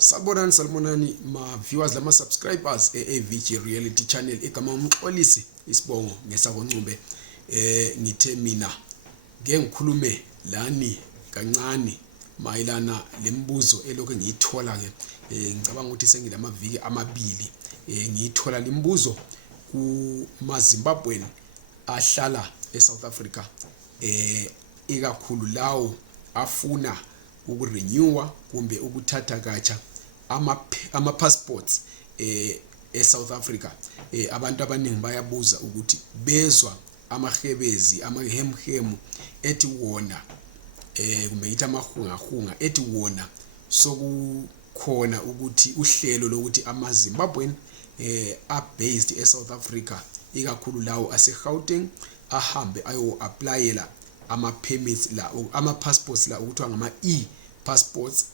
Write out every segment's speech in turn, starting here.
Salmonani ma viewers lama subscribers AVG Reality Channel igama umxolisi isibongo ngesakoncube ngithe mina ngeke ngikhulume lani kancane mayelana lembuzo elokho ngiyithola ke ngicabanga ukuthi sengilamaviki amabili ngiyithola lembuzo kuma Zimbabwean ahlala eSouth Africa ikakhulu lawo afuna ukurenewa kumbe ukuthatha katsha ama passports eSouth Africa. Abantu abaningi bayabuza ukuthi bezwa amahebezi amahemhemu ethi wona kumbe ngithi amahungahunga ethi wona sokukhona ukuthi uhlelo lokuthi ama Zimbabwean based eSouth Africa ikakhulu lawo ase-Gauteng ahambe ayo applyela ama permits la ama passports la ukuthiwa ngama passports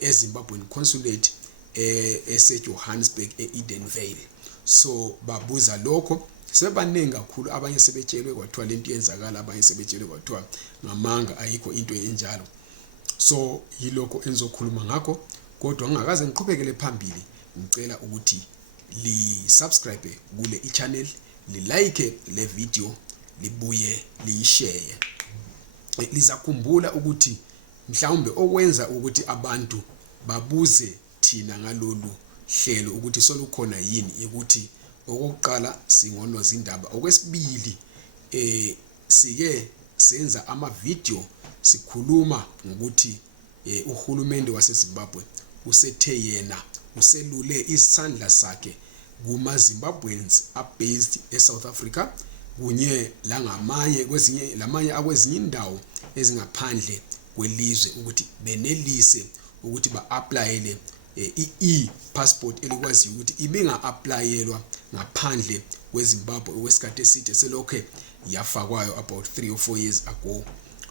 eZimbabwean consulate eseJohannesburg eEdenvale. So babuza lokho sebanengi kakhulu, abanye sebetshelwe kwathiwa lento yenzakala, abanye sebetshelwe kwathiwa ngamanga ayikho into enjalo. So yilokho enzokhuluma ngakho, kodwa ngingakaze ngiqhubekele phambili ngicela ukuthi li subscribe kule channel, li like le video, libuye liyishare. Lizakhumbula ukuthi mhlawumbe okwenza ukuthi abantu babuze thina ngalolu hlelo ukuthi solukhona yini ukuthi okokuqala singonoza indaba, okwesibili sike senza ama video sikhuluma ngokuthi uhulumende waseZimbabwe usethe yena uselule isandla sakhe kuma Zimbabweans based eSouth Africa kunye langamanye kwezinye indawo ezingaphandle kwelizwe ukuthi benelise ukuthi ba-applyele passport elikwazi ukuthi ibinga applyelwa ngaphandle kweZimbabwe okwesikhathi eside selokhe yafakwayo about 3 or 4 years ago.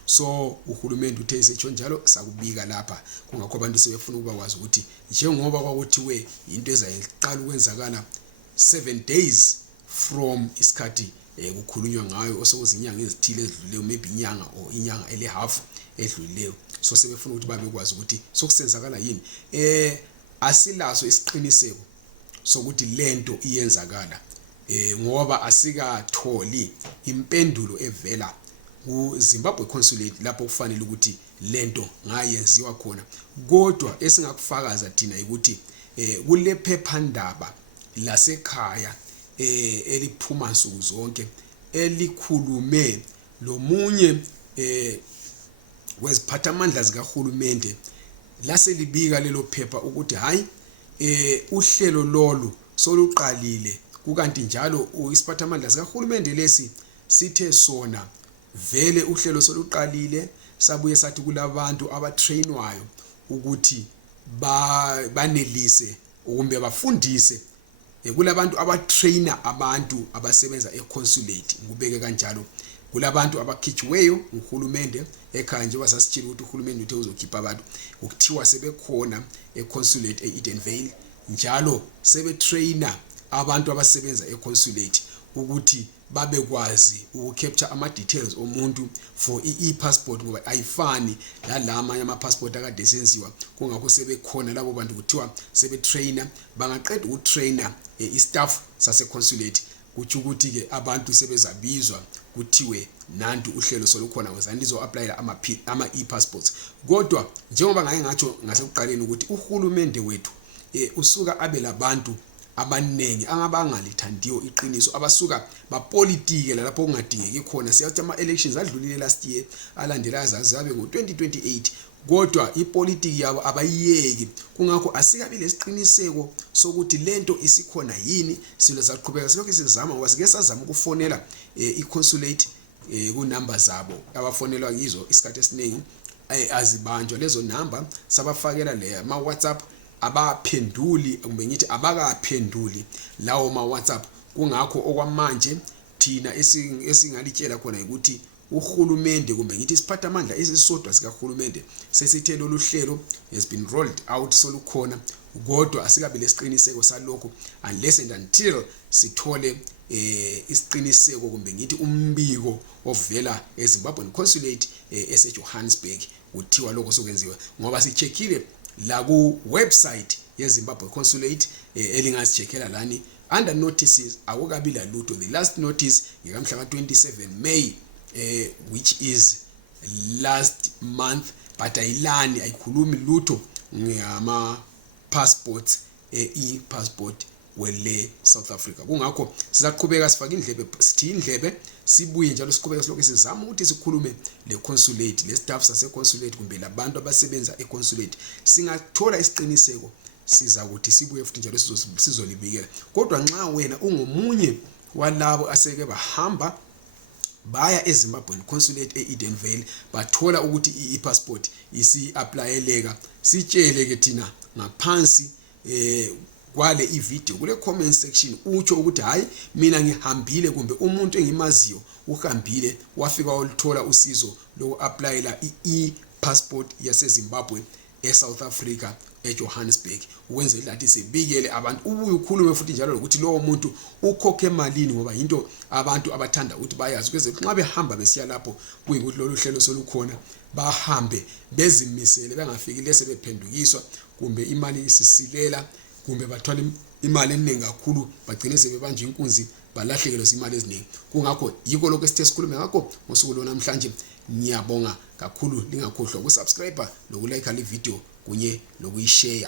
So uhulumende uthe isetsho njalo sakubika lapha, kungakho abantu sebefuna ukuba kwazi ukuthi njengoba kwakuthiwe into ezayiqala ukwenzakala 7 days from isikhathi kukhulunywa ngayo osokuzinyanga ezithile ezidluleyo, maybe inyanga or inyanga elehalf edluleyo. So sebefuna ukuthi babekwazi ukuthi sokusenzakala yini. Asilaso isiqiniseko sokuthi lento iyenzakala ngoba asikatholi impendulo evela ku Zimbabwe consulate lapho kufanele ukuthi lento ngayenziwa khona. Kodwa esingakufakaza thina ukuthi kule phephandaba lasekhaya eliphuma nsuku zonke elikhulume lomunye weziphathamandla zikahulumende laselibika lelo phepha ukuthi hayi uhlelo lolu soluqalile, kukanti njalo isiphathamandla zikahulumende lesi sithe sona vele uhlelo soluqalile, sabuye sathi kulabantu abatrainwayo ukuthi banelise kumbe bafundise kulabantu abatrainer abantu abasebenza econsulate. Ngubeke kanjalo kulabantu abakhitshiweyo uhulumende ekhaya nje basasitshila ukuthi uhulumende uthe uzokhipha abantu ukuthiwa sebekhona econsulate eEdenvale, njalo sebetrainer abantu abasebenza econsulate ukuthi babekwazi ukucapture ama details omuntu for passport ngoba ayifani lalamanye ama passport akade senziwa. Kungakho sebekhona labo bantu kuthiwa sebetrainer, bangaqeda ukutrainer istaff sase consulate kuthi ukuthi ke abantu sebezabizwa kuthiwe nantu uhlelo solukhona wezani lizo applyela ama passports. Kodwa njengoba ngake ngatsho ngasekuqaleni ukuthi uhulumende wethu usuka abe labantu abanengi angabangalithandiyo iqiniso, abasuka bapolitike lapho kungadingeki khona. Siyathi ama elections adlulile last year alandela zabe ngo2028, kodwa ipolitiki yabo abayiyeki. Kungakho asikabi lesiqiniseko sokuthi lento isikhona yini. Silo saqhubeka silokho sizama ngoba sike sazama ukufonela iconsulate ku number zabo abafonelwa yizo isikhathi esiningi azibanjwa lezo number, sabafakela le ama WhatsApp abaphenduli kumbe ngithi abakaphenduli lawo ma WhatsApp. Kungakho okwamanje thina esingalitshela khona ukuthi uhulumende kumbe ngithi isiphathamandla esisodwa sikahulumende sesithe lolu hlelo has been rolled out solukhona, kodwa asikabe lesiqiniseko salokho unless and until sithole isiqiniseko kumbe ngithi umbiko ovela eZimbabwean consulate eseJohannesburg uthiwa lokho sokwenziwa. Ngoba sicheckile la ku website yeZimbabwe Consulate elingazicheckela lani under notices akukabi la lutho. The last notice ngekamhla ka27 May which is last month, but ayilani ayikhulumi lutho ngama passports e-passport wele South Africa. Kungakho sizaqhubeka sifaka indlebe, sithi indlebe sibuye njalo siqhubeka silokho sizama ukuthi sikhulume le consulate, le staff sase consulate kumbe labantu abasebenza e consulate. Singathola isiqiniseko siza ukuthi sibuye futhi njalo sizolibikela. Kodwa nxa wena ungomunye walabo aseke bahamba baya eZimbabwe Consulate eEdenville bathola ukuthi i-passport isi-applyeleka, sitshele ke thina ngaphansi kwale i-video kule comment section utsho ukuthi hayi mina ngihambile kumbe umuntu engimaziyo uhambile wafika olithola usizo loku-applyela i-passport yaseZimbabwe eSouth Africa eJohannesburg, ukwenzela ukuthi sibikele abantu. Ubuye ukhulume futhi njalo ukuthi lowo muntu ukhokhe malini, ngoba into abantu abathanda ukuthi bayazi ukwenzela nxa behamba besiya lapho kuyikuthi lolu hlelo solukhona bahambe bezimisele, bengafiki lese bephendukiswa kumbe imali isisilela kumbe bathwala imali eningi kakhulu bagcine sebebanjwe inkunzi balahlekelwe imali eziningi. Kungakho yiko lokho esithe sikhulume ngakho ngosuku lonamhlanje. Ngiyabonga kakhulu, lingakhohlwa ukusubscribe nokulike le video kunye lokuyishare.